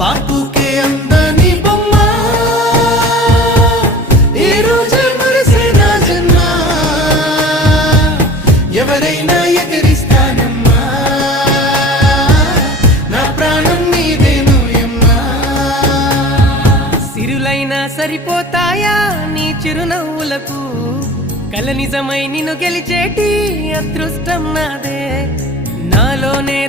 బాపుకే అందని బొమ్మ ఈ రోజే మురిసే నా జన్మ ఎవరైనా ఎదిరిస్తానమ్మా నా ప్రాణం నీదేను యమ్మా సిరులైనా సరిపోతాయా నీ చిరునవ్వులకు కల నిజమై నిన్ను గెలిచేటి అదృష్టం నాదే నాలోనే